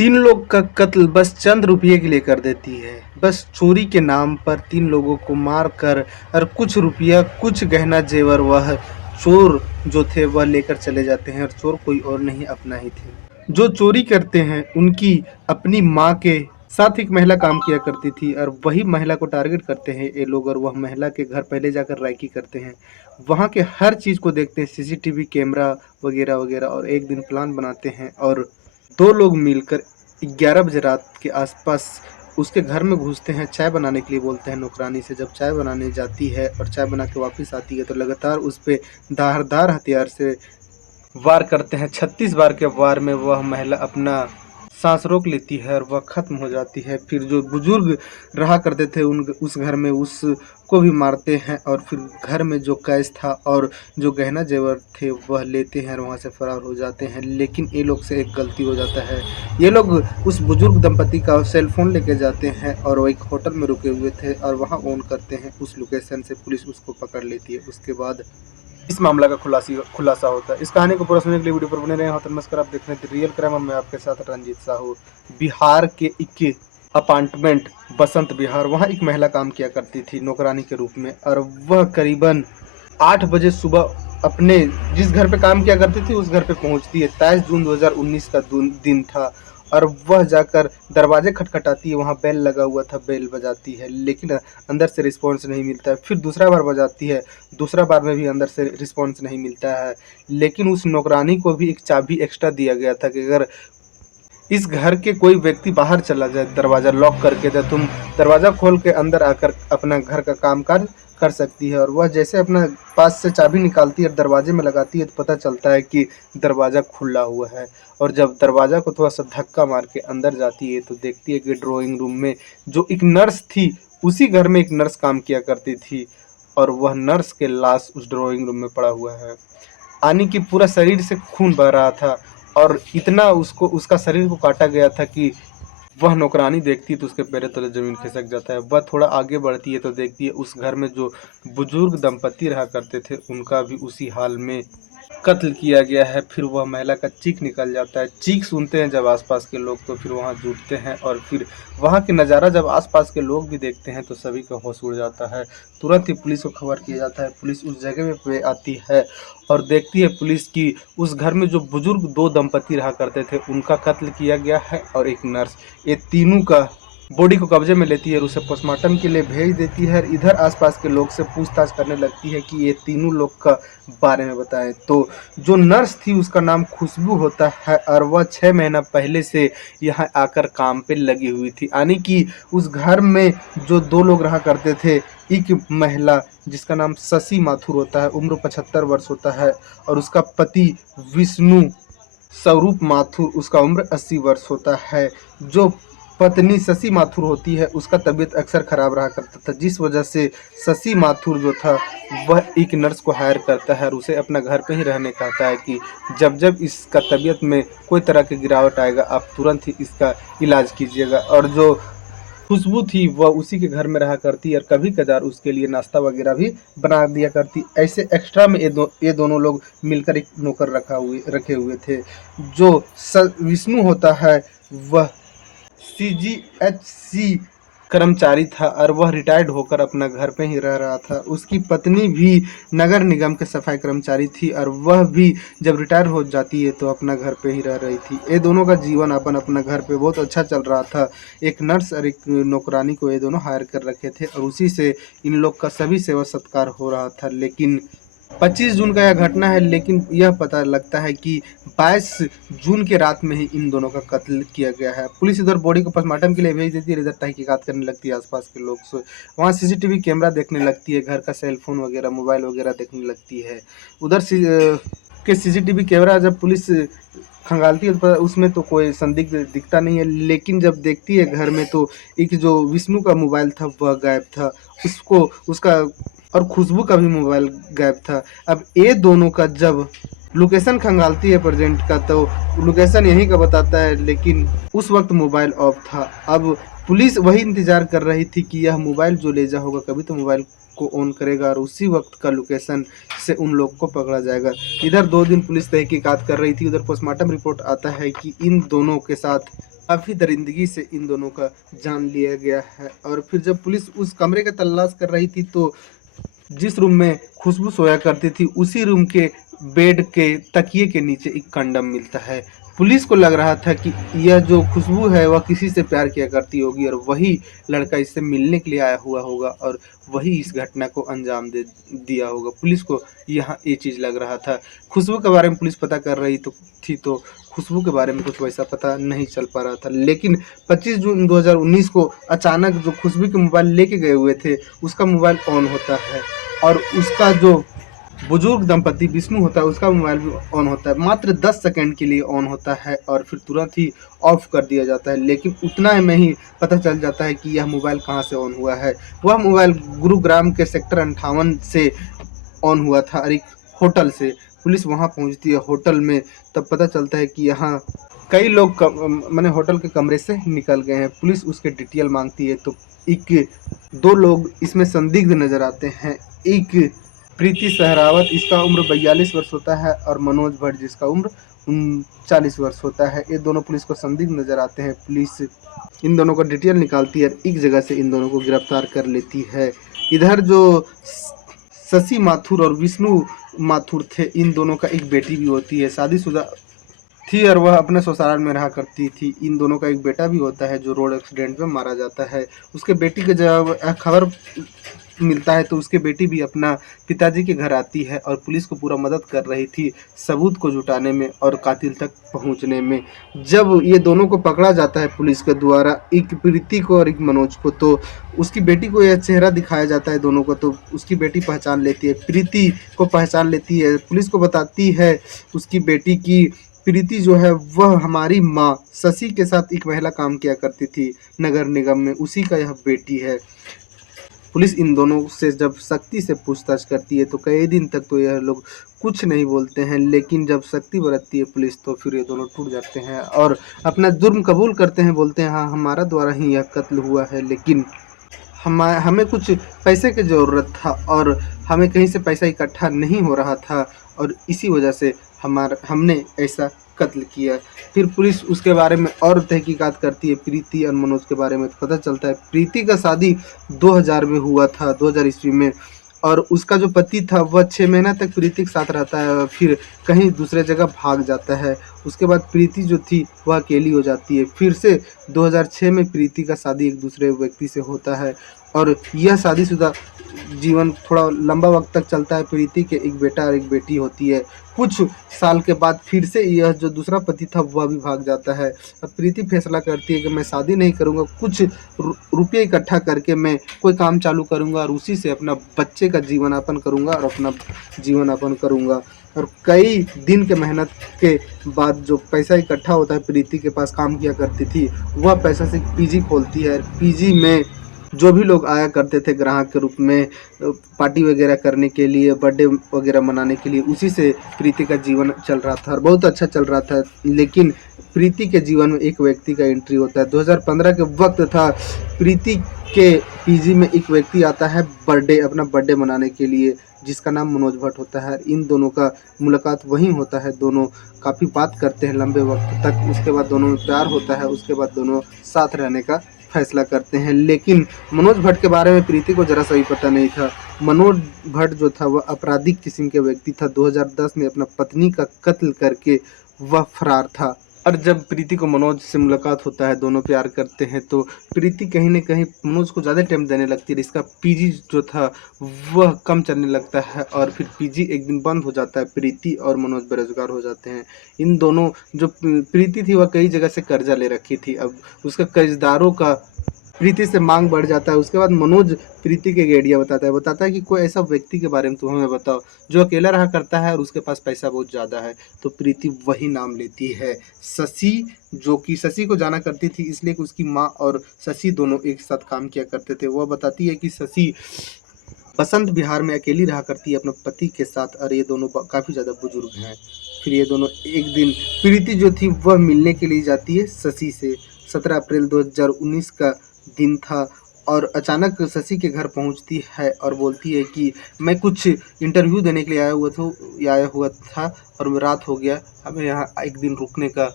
तीन लोग का कत्ल बस चंद रुपये के लिए कर देती है। बस चोरी के नाम पर तीन लोगों को मार कर और कुछ रुपया कुछ गहना जेवर वह चोर जो थे वह लेकर चले जाते हैं और चोर कोई और नहीं अपना ही थे। जो चोरी करते हैं उनकी अपनी माँ के साथ एक महिला काम किया करती थी और वही महिला को टारगेट करते हैं ये लोग और वह महिला के घर पहले जाकर रैकी करते हैं। वहाँ के हर चीज़ को देखते हैं, सीसीटीवी कैमरा वगैरह वगैरह, और एक दिन प्लान बनाते हैं और दो लोग मिलकर 11 बजे रात के आसपास उसके घर में घुसते हैं। चाय बनाने के लिए बोलते हैं नौकरानी से। जब चाय बनाने जाती है और चाय बना के वापस आती है तो लगातार उस पे धारदार हथियार से वार करते हैं। 36 बार के वार में वह महिला अपना सांस रोक लेती है और वह खत्म हो जाती है। फिर जो बुजुर्ग रहा करते थे उस घर में उसको भी मारते हैं और फिर घर में जो कैश था और जो गहना जेवर थे वह लेते हैं और वहाँ से फरार हो जाते हैं। लेकिन ये लोग से एक गलती हो जाता है। ये लोग उस बुजुर्ग दंपति का सेल फोन लेके जाते हैं और वो एक होटल में रुके हुए थे और वहाँ ऑन करते हैं। उस लोकेशन से पुलिस उसको पकड़ लेती है। उसके बाद इस मामला का खुलासा होता है। इस कहानी को पूरा सुनने के लिए वीडियो पर बने रहे। होटल मस्कर आप देख रहे हैं रियल क्राइम और मैं आपके साथ रंजीत साहू। बिहार के एक अपार्टमेंट बसंत विहार, वहाँ एक महिला काम किया करती थी नौकरानी के रूप में और वह करीबन 8 बजे सुबह अपने जिस घर पे काम किया करती थी उस घर पे पहुंचती है। 23 जून 2019 का दिन था और वह जाकर दरवाजे खटखटाती है। वहाँ बेल लगा हुआ था, बेल बजाती है लेकिन अंदर से रिस्पॉन्स नहीं मिलता है। फिर दूसरा बार बजाती है, दूसरा बार में भी अंदर से रिस्पॉन्स नहीं मिलता है। लेकिन उस नौकरानी को भी एक चाबी एक्स्ट्रा दिया गया था कि अगर इस घर के कोई व्यक्ति बाहर चला जाए दरवाज़ा लॉक करके, तो तुम दरवाज़ा खोल के अंदर आकर अपना घर का कामकाज कर सकती है। और वह जैसे अपना पास से चाबी निकालती है और दरवाजे में लगाती है तो पता चलता है कि दरवाज़ा खुला हुआ है। और जब दरवाज़ा को थोड़ा सा धक्का मार के अंदर जाती है तो देखती है कि ड्राइंग रूम में जो एक नर्स थी, उसी घर में एक नर्स काम किया करती थी और वह नर्स के लाश उस ड्राइंग रूम में पड़ा हुआ है। यानी कि पूरा शरीर से खून बह रहा था और इतना उसको उसका शरीर को काटा गया था कि वह नौकरानी देखती है तो उसके पैरों तले जमीन खिसक जाता है। वह थोड़ा आगे बढ़ती है तो देखती है उस घर में जो बुजुर्ग दंपति रहा करते थे उनका भी उसी हाल में कत्ल किया गया है। फिर वह महिला का चीख निकल जाता है। चीख सुनते हैं जब आसपास के लोग तो फिर वहाँ जुटते हैं और फिर वहाँ के नज़ारा जब आसपास के लोग भी देखते हैं तो सभी का होश उड़ जाता है। तुरंत ही पुलिस को खबर किया जाता है। पुलिस उस जगह पे आती है और देखती है पुलिस की उस घर में जो बुजुर्ग दो दंपति रहा करते थे उनका कत्ल किया गया है और एक नर्स, ये तीनों का बॉडी को कब्जे में लेती है और उसे पोस्टमार्टम के लिए भेज देती है। इधर आसपास के लोग से पूछताछ करने लगती है कि ये तीनों लोग का बारे में बताएं। तो जो नर्स थी उसका नाम खुशबू होता है और वह 6 महीना पहले से यहाँ आकर काम पे लगी हुई थी। यानी कि उस घर में जो दो लोग रहा करते थे, एक महिला जिसका नाम शशि माथुर होता है, उम्र 75 वर्ष होता है, और उसका पति विष्णु स्वरूप माथुर, उसका उम्र 80 वर्ष होता है। जो पत्नी शशि माथुर होती है उसका तबीयत अक्सर खराब रहा करता था, जिस वजह से शशि माथुर जो था वह एक नर्स को हायर करता है और उसे अपना घर पे ही रहने कहता है कि जब जब इसका तबीयत में कोई तरह की गिरावट आएगा आप तुरंत ही इसका इलाज कीजिएगा। और जो खुशबू थी वह उसी के घर में रहा करती और कभी कदार उसके लिए नाश्ता वगैरह भी बना दिया करती। ऐसे एक्स्ट्रा में ये दोनों लोग मिलकर एक नौकर रखे हुए थे। जो विष्णु होता है वह CGHC कर्मचारी था और वह रिटायर्ड होकर अपना घर पे ही रह रहा था। उसकी पत्नी भी नगर निगम के सफाई कर्मचारी थी और वह भी जब रिटायर हो जाती है तो अपना घर पे ही रह रही थी। ये दोनों का जीवन अपन अपना घर पे बहुत अच्छा चल रहा था। एक नर्स और एक नौकरानी को ये दोनों हायर कर रखे थे और उसी से इन लोग का सभी सेवा सत्कार हो रहा था। लेकिन 25 जून का यह घटना है, लेकिन यह पता लगता है कि 22 जून के रात में ही इन दोनों का कत्ल किया गया है। पुलिस इधर बॉडी को पोस्टमार्टम के लिए भेज देती है, इधर तहकीकात करने लगती है आसपास के लोग से। वहाँ सीसीटीवी कैमरा देखने लगती है, घर का सेल फोन वगैरह मोबाइल वगैरह देखने लगती है। उधर के सीसीटीवी कैमरा जब पुलिस खंगालती है तो उसमें तो कोई संदिग्ध दिखता नहीं है, लेकिन जब देखती है घर में तो एक जो विष्णु का मोबाइल था वह गायब था, उसका और खुशबू का भी मोबाइल गायब था। अब ये दोनों का जब लोकेशन खंगालती है प्रेजेंट का तो लोकेशन यहीं का बताता है, लेकिन उस वक्त मोबाइल ऑफ था। अब पुलिस वही इंतजार कर रही थी कि यह मोबाइल जो ले जा होगा कभी तो मोबाइल को ऑन करेगा और उसी वक्त का लोकेशन से उन लोग को पकड़ा जाएगा। इधर 2 दिन पुलिस तहकीकात कर रही थी, उधर पोस्टमार्टम रिपोर्ट आता है कि इन दोनों के साथ काफ़ी दरिंदगी से इन दोनों का जान लिया गया है। और फिर जब पुलिस उस कमरे का तलाश कर रही थी तो जिस रूम में खुशबू सोया करती थी उसी रूम के बेड के तकिए के नीचे एक कंडम मिलता है। पुलिस को लग रहा था कि यह जो खुशबू है वह किसी से प्यार किया करती होगी और वही लड़का इससे मिलने के लिए आया हुआ होगा और वही इस घटना को अंजाम दे दिया होगा। पुलिस को यहाँ ये चीज़ लग रहा था। खुशबू के बारे में पुलिस पता कर रही तो खुशबू के बारे में कुछ वैसा पता नहीं चल पा रहा था। लेकिन 25 जून 2019 को अचानक जो खुशबू के मोबाइल लेके गए हुए थे उसका मोबाइल ऑन होता है और उसका जो बुजुर्ग दंपति विष्णु होता है उसका मोबाइल भी ऑन होता है। मात्र 10 सेकंड के लिए ऑन होता है और फिर तुरंत ही ऑफ कर दिया जाता है। लेकिन उतना में ही पता चल जाता है कि यह मोबाइल कहाँ से ऑन हुआ है। वह मोबाइल गुरुग्राम के सेक्टर 58 से ऑन हुआ था और एक होटल से। पुलिस वहाँ पहुँचती है होटल में, तब पता चलता है कि यहाँ कई लोग मैंने होटल के कमरे से निकल गए हैं। पुलिस उसके डिटेल मांगती है तो एक दो लोग इसमें संदिग्ध नज़र आते हैं। एक प्रीति सहरावत, इसका उम्र 42 वर्ष होता है और मनोज भट्ट जिसका उम्र 39 वर्ष होता है। ये दोनों पुलिस को संदिग्ध नज़र आते हैं। पुलिस इन दोनों का डिटेल निकालती है और एक जगह से इन दोनों को गिरफ्तार कर लेती है। इधर जो शशि माथुर और विष्णु माथुर थे, इन दोनों का एक बेटी भी होती है, शादीशुदा थी और वह अपने ससुराल में रहा करती थी। इन दोनों का एक बेटा भी होता है जो रोड एक्सीडेंट में मारा जाता है। उसके बेटी के जब खबर मिलता है तो उसके बेटी भी अपना पिताजी के घर आती है और पुलिस को पूरा मदद कर रही थी सबूत को जुटाने में और कातिल तक पहुंचने में। जब ये दोनों को पकड़ा जाता है पुलिस के द्वारा, एक प्रीति को और एक मनोज को, तो उसकी बेटी को यह चेहरा दिखाया जाता है दोनों को, तो उसकी बेटी पहचान लेती है, प्रीति को पहचान लेती है। पुलिस को बताती है उसकी बेटी की प्रीति जो है वह हमारी माँ शशि के साथ एक महिला काम किया करती थी नगर निगम में, उसी का यह बेटी है। पुलिस इन दोनों से जब सख्ती से पूछताछ करती है तो कई दिन तक तो यह लोग कुछ नहीं बोलते हैं, लेकिन जब सख्ती बरतती है पुलिस तो फिर ये दोनों टूट जाते हैं और अपना जुर्म कबूल करते हैं। बोलते हैं हाँ हमारा द्वारा ही यह कत्ल हुआ है, लेकिन हमें कुछ पैसे की ज़रूरत था और हमें कहीं से पैसा इकट्ठा नहीं हो रहा था और इसी वजह से हमने ऐसा कत्ल किया। फिर पुलिस उसके बारे में और तहकीकात करती है प्रीति और मनोज के बारे में, तो पता चलता है प्रीति का शादी 2000 में हुआ था, 2000 ईस्वी में, और उसका जो पति था वह 6 महीना तक प्रीति के साथ रहता है और फिर कहीं दूसरे जगह भाग जाता है। उसके बाद प्रीति जो थी वह अकेली हो जाती है। फिर से 2006 में प्रीति का शादी एक दूसरे व्यक्ति से होता है और यह शादीशुदा जीवन थोड़ा लंबा वक्त तक चलता है। प्रीति के एक बेटा और एक बेटी होती है। कुछ साल के बाद फिर से यह जो दूसरा पति था वह भी भाग जाता है। अब प्रीति फैसला करती है कि मैं शादी नहीं करूँगा, कुछ रुपये इकट्ठा करके मैं कोई काम चालू करूँगा और उसी से अपना बच्चे का जीवन यापन करूँगा और अपना जीवन यापन करूँगा। और कई दिन के मेहनत के बाद जो पैसा इकट्ठा होता है, प्रीति के पास काम किया करती थी, वह पैसा से पीजी खोलती है। पीजी में जो भी लोग आया करते थे ग्राहक के रूप में पार्टी वगैरह करने के लिए, बर्थडे वगैरह मनाने के लिए, उसी से प्रीति का जीवन चल रहा था और बहुत अच्छा चल रहा था। लेकिन प्रीति के जीवन में एक व्यक्ति का एंट्री होता है। 2015 के वक्त था, प्रीति के पीजी में एक व्यक्ति आता है अपना बर्थडे मनाने के लिए, जिसका नाम मनोज भट्ट होता है। इन दोनों का मुलाकात वहीं होता है, दोनों काफ़ी बात करते हैं लंबे वक्त तक। उसके बाद दोनों में प्यार होता है, उसके बाद दोनों साथ रहने का फैसला करते हैं। लेकिन मनोज भट्ट के बारे में प्रीति को ज़रा सा भी पता नहीं था। मनोज भट्ट जो था वह आपराधिक किस्म के व्यक्ति था। 2010 में अपना पत्नी का कत्ल करके वह फरार था। और जब प्रीति को मनोज से मुलाकात होता है, दोनों प्यार करते हैं, तो प्रीति कहीं न कहीं मनोज को ज़्यादा टाइम देने लगती है। इसका पीजी जो था वह कम चलने लगता है और फिर पीजी एक दिन बंद हो जाता है। प्रीति और मनोज बेरोजगार हो जाते हैं। इन दोनों जो प्रीति थी वह कई जगह से कर्जा ले रखी थी। अब उसका कर्जदारों का प्रीति से मांग बढ़ जाता है। उसके बाद मनोज प्रीति के गेड़िया बताता है कि कोई ऐसा व्यक्ति के बारे में तुम हमें बताओ जो अकेला रहा करता है और उसके पास पैसा बहुत ज़्यादा है। तो प्रीति वही नाम लेती है, शशि, जो कि शशि को जाना करती थी इसलिए कि उसकी माँ और शशि दोनों एक साथ काम किया करते थे। वह बताती है कि शशि बसंत विहार में अकेली रहा करती है अपने पति के साथ और ये दोनों काफ़ी ज़्यादा बुजुर्ग हैं। फिर ये दोनों एक दिन, प्रीति जो थी वह मिलने के लिए जाती है शशि से। 17 अप्रैल 2019 का दिन था और अचानक शशि के घर पहुंचती है और बोलती है कि मैं कुछ इंटरव्यू देने के लिए आया हुआ था और रात हो गया, हमें यहाँ एक दिन रुकने का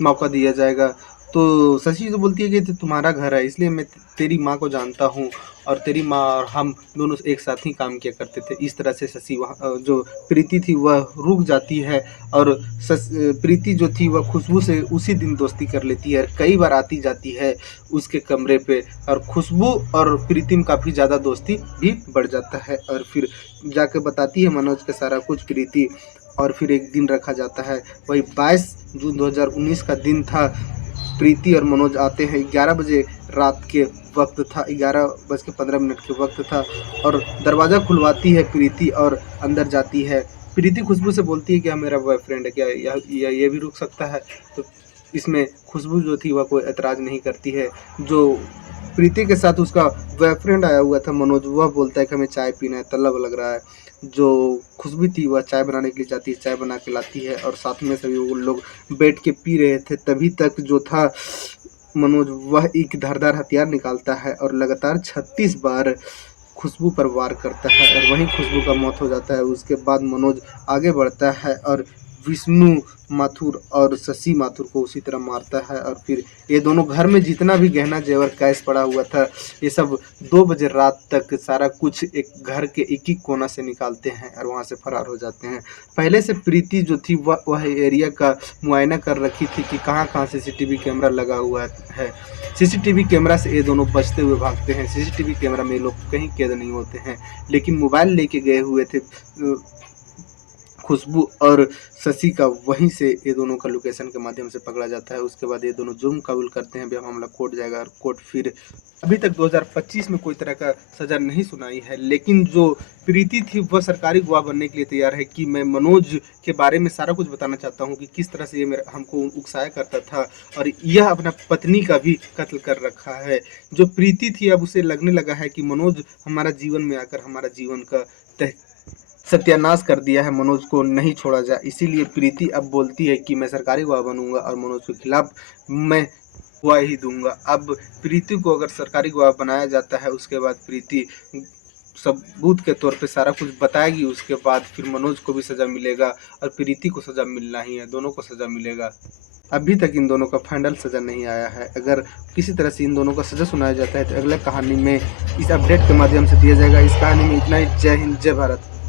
मौका दिया जाएगा। तो शशि तो बोलती है कि ये तुम्हारा घर है, इसलिए मैं तेरी माँ को जानता हूँ और तेरी माँ और हम दोनों एक साथ ही काम किया करते थे। इस तरह से शशि वहाँ जो प्रीति थी वह रुक जाती है और प्रीति जो थी वह खुशबू से उसी दिन दोस्ती कर लेती है। कई बार आती जाती है उसके कमरे पे और खुशबू और प्रीति में काफ़ी ज़्यादा दोस्ती भी बढ़ जाता है और फिर जाके बताती है मनोज का सारा कुछ प्रीति। और फिर एक दिन रखा जाता है, वही 22 जून 2019 का दिन था। प्रीति और मनोज आते हैं, 11 बजे रात के वक्त था, 11:15 के वक्त था और दरवाज़ा खुलवाती है प्रीति और अंदर जाती है। प्रीति खुशबू से बोलती है कि मेरा बॉयफ्रेंड है, क्या ये भी रुक सकता है? तो इसमें खुशबू जो थी वह कोई एतराज़ नहीं करती है। जो प्रीति के साथ उसका बॉयफ्रेंड आया हुआ था मनोज, वह बोलता है कि हमें चाय पीना है, तलब लग रहा है। जो खुशबू थी वह चाय बनाने के लिए जाती है, चाय बना के लाती है और साथ में सभी वो लोग बैठ के पी रहे थे। तभी तक जो था मनोज वह एक धारदार हथियार निकालता है और लगातार 36 बार खुशबू पर वार करता है और वहीं खुशबू का मौत हो जाता है। उसके बाद मनोज आगे बढ़ता है और विष्णु माथुर और शशि माथुर को उसी तरह मारता है और फिर ये दोनों घर में जितना भी गहना जेवर कैश पड़ा हुआ था ये सब 2 बजे रात तक सारा कुछ एक घर के एक एक कोना से निकालते हैं और वहाँ से फरार हो जाते हैं। पहले से प्रीति जो थी वह एरिया का मुआयना कर रखी थी कि कहाँ कहाँ सीसीटीवी कैमरा लगा हुआ है। सीसीटीवी कैमरा से ये दोनों बचते हुए भागते हैं। सीसीटीवी कैमरा में ये लोग कहीं कैद नहीं होते हैं, लेकिन मोबाइल लेके गए हुए थे खुशबू और शशि का, वहीं से ये दोनों का लोकेशन के माध्यम से पकड़ा जाता है। उसके बाद ये दोनों जुर्म कबूल करते हैं। अब मामला कोर्ट जाएगा और कोर्ट फिर अभी तक 2025 में कोई तरह का सज़ा नहीं सुनाई है, लेकिन जो प्रीति थी वह सरकारी गवाह बनने के लिए तैयार है कि मैं मनोज के बारे में सारा कुछ बताना चाहता हूँ कि किस तरह से ये मेरा हमको उकसाया करता था और यह अपना पत्नी का भी कत्ल कर रखा है। जो प्रीति थी अब उसे लगने लगा है कि मनोज हमारा जीवन में आकर हमारा जीवन का सत्यानाश कर दिया है, मनोज को नहीं छोड़ा जाए। इसीलिए प्रीति अब बोलती है कि मैं सरकारी गवाह बनूंगा और मनोज के खिलाफ मैं गवाही ही दूंगा। अब प्रीति को अगर सरकारी गवाह बनाया जाता है उसके बाद प्रीति सबूत के तौर पे सारा कुछ बताएगी। उसके बाद फिर मनोज को भी सज़ा मिलेगा और प्रीति को सज़ा मिलना ही है, दोनों को सज़ा मिलेगा। अभी तक इन दोनों का फाइनल सज़ा नहीं आया है। अगर किसी तरह से इन दोनों का सज़ा सुनाया जाता है तो अगले कहानी में इस अपडेट के माध्यम से दिया जाएगा। इस कहानी में इतना ही। जय हिंद, जय भारत।